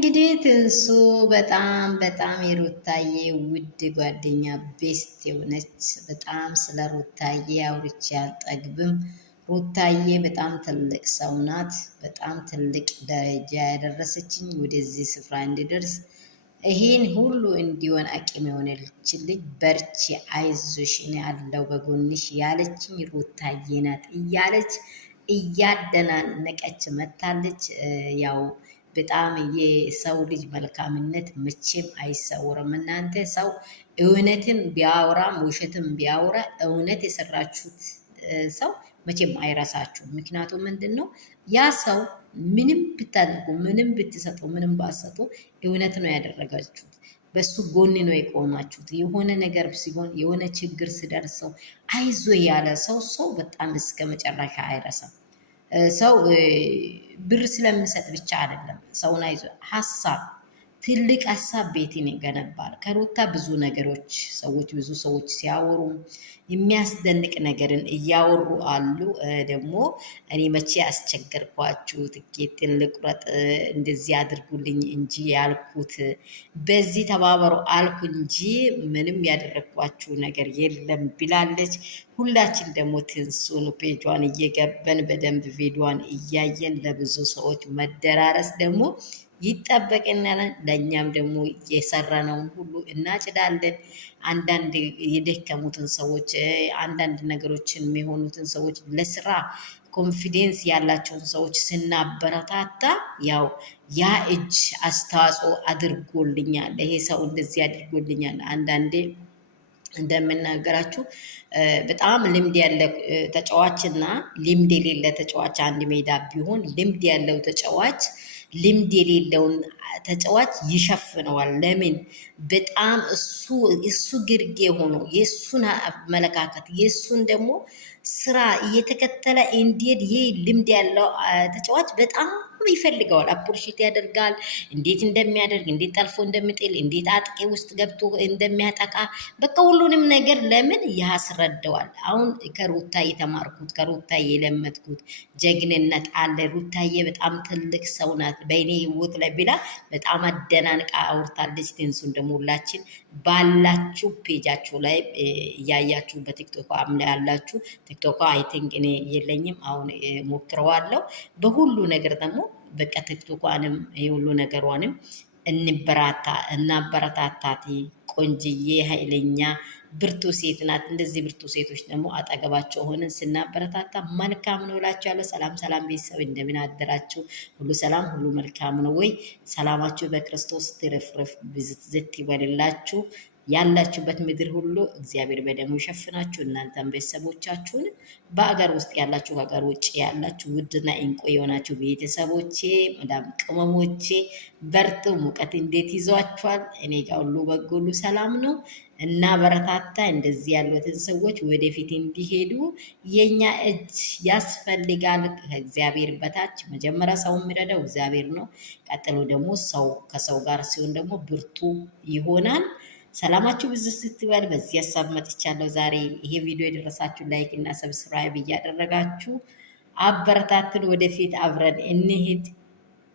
እንግዲህ ትንሱ በጣም የሩታዬ ውድ ጓደኛ ቤስት የሆነች በጣም ስለ ሩታዬ አውርቼ አልጠግብም። ሩታዬ በጣም ትልቅ ሰው ናት። በጣም ትልቅ ደረጃ ያደረሰችኝ ወደዚህ ስፍራ እንዲደርስ ይሄን ሁሉ እንዲሆን አቅም የሆነችልኝ በርቺ፣ አይዞሽ፣ እኔ አለው በጎንሽ ያለችኝ ሩታዬ ናት እያለች እያደናነቀች መታለች። ያው በጣም የሰው ልጅ መልካምነት መቼም አይሰውርም። እናንተ ሰው እውነትን ቢያወራም ውሸትም ቢያወራ እውነት የሰራችሁት ሰው መቼም አይረሳችሁም። ምክንያቱም ምንድን ነው ያ ሰው ምንም ብታደርጉ ምንም ብትሰጡ ምንም ባሰጡ እውነት ነው ያደረጋችሁት። በሱ ጎን ነው የቆማችሁት። የሆነ ነገር ሲሆን የሆነ ችግር ሲደርሰው አይዞ ያለ ሰው በጣም እስከ መጨረሻ አይረሳም። ሰው ብር ስለሚሰጥ ብቻ አይደለም ሰውን አይዞ ሀሳብ ትልቅ ሀሳብ ቤትን ይገነባል። ከሩታ ብዙ ነገሮች ብዙ ሰዎች ሲያወሩ የሚያስደንቅ ነገርን እያወሩ አሉ። ደግሞ እኔ መቼ አስቸገርኳችሁ? ትኬትን ልቁረጥ እንደዚህ አድርጉልኝ እንጂ ያልኩት በዚህ ተባበሩ አልኩ እንጂ ምንም ያደረግኳችሁ ነገር የለም ብላለች። ሁላችን ደግሞ ትንሱን ፔጇን እየገበን በደንብ ቪዲዮዋን እያየን ለብዙ ሰዎች መደራረስ ደግሞ ይጠበቅናል። ለእኛም ደግሞ የሰራነውን ሁሉ እናጭዳለን። አንዳንድ የደከሙትን ሰዎች አንዳንድ ነገሮችን የሚሆኑትን ሰዎች ለስራ ኮንፊደንስ ያላቸውን ሰዎች ስናበረታታ ያው ያ እጅ አስተዋጽኦ አድርጎልኛል፣ ይሄ ሰው እንደዚህ አድርጎልኛል። አንዳንዴ እንደምናገራችሁ በጣም ልምድ ያለ ተጫዋችና ልምድ የሌለ ተጫዋች አንድ ሜዳ ቢሆን ልምድ ያለው ተጫዋች ልምድ የሌለውን ተጫዋች ይሸፍነዋል። ለምን? በጣም እሱ ግርጌ ሆኖ የእሱን አመለካከት የእሱን ደግሞ ስራ እየተከተለ እንዲሄድ ይህ ልምድ ያለው ተጫዋች በጣም ይፈልገዋል። አፕሪሼት ያደርጋል። እንዴት እንደሚያደርግ፣ እንዴት ጠልፎ እንደሚጥል፣ እንዴት አጥቂ ውስጥ ገብቶ እንደሚያጠቃ በቃ ሁሉንም ነገር ለምን ያስረዳዋል። አሁን ከሩታ የተማርኩት ከሩታ የለመድኩት ጀግንነት አለ። ሩታዬ በጣም ትልቅ ሰው ናት በእኔ ህይወት ላይ ብላ በጣም አደናንቃ አውርታለች። ቴንሱን ደግሞ ሁላችን ባላችሁ ፔጃችሁ ላይ እያያችሁ በቲክቶክ አምላ ያላችሁ ቲክቶክ አይ ቲንክ እኔ የለኝም አሁን ሞክረዋለሁ። በሁሉ ነገር ደግሞ በቃ ቲክቶኳንም የሁሉ ነገሯንም እናበረታታት። ቆንጅዬ ኃይለኛ ብርቱ ሴት ናት። እንደዚህ ብርቱ ሴቶች ደግሞ አጠገባቸው ሆነን ስናበረታታ መልካም ነው እላችኋለሁ። ሰላም ሰላም ቤተሰብ እንደምን አደራችሁ? ሁሉ ሰላም ሁሉ መልካም ነው ወይ? ሰላማችሁ በክርስቶስ ትርፍርፍ ብዝት ይበልላችሁ። ያላችሁበት ምድር ሁሉ እግዚአብሔር በደሙ ይሸፍናችሁ። እናንተም ቤተሰቦቻችሁን በአገር ውስጥ ያላችሁ ከሀገር ውጭ ያላችሁ ውድና እንቁ የሆናችሁ ቤተሰቦቼ መዳም ቅመሞቼ በርቱ። ሙቀት እንዴት ይዟችኋል? እኔ ጋር ሁሉ በጎ ሁሉ ሰላም ነው እና በረታታ እንደዚህ ያሉትን ሰዎች ወደፊት እንዲሄዱ የኛ እጅ ያስፈልጋል። ከእግዚአብሔር በታች መጀመሪያ ሰው የሚረዳው እግዚአብሔር ነው። ቀጥሎ ደግሞ ሰው ከሰው ጋር ሲሆን ደግሞ ብርቱ ይሆናል። ሰላማችሁ ብዙ ስትበል በዚህ ሀሳብ መጥቻለሁ ዛሬ። ይሄ ቪዲዮ የደረሳችሁ ላይክ እና ሰብስክራይብ እያደረጋችሁ አበረታትን። ወደፊት አብረን እንሂድ።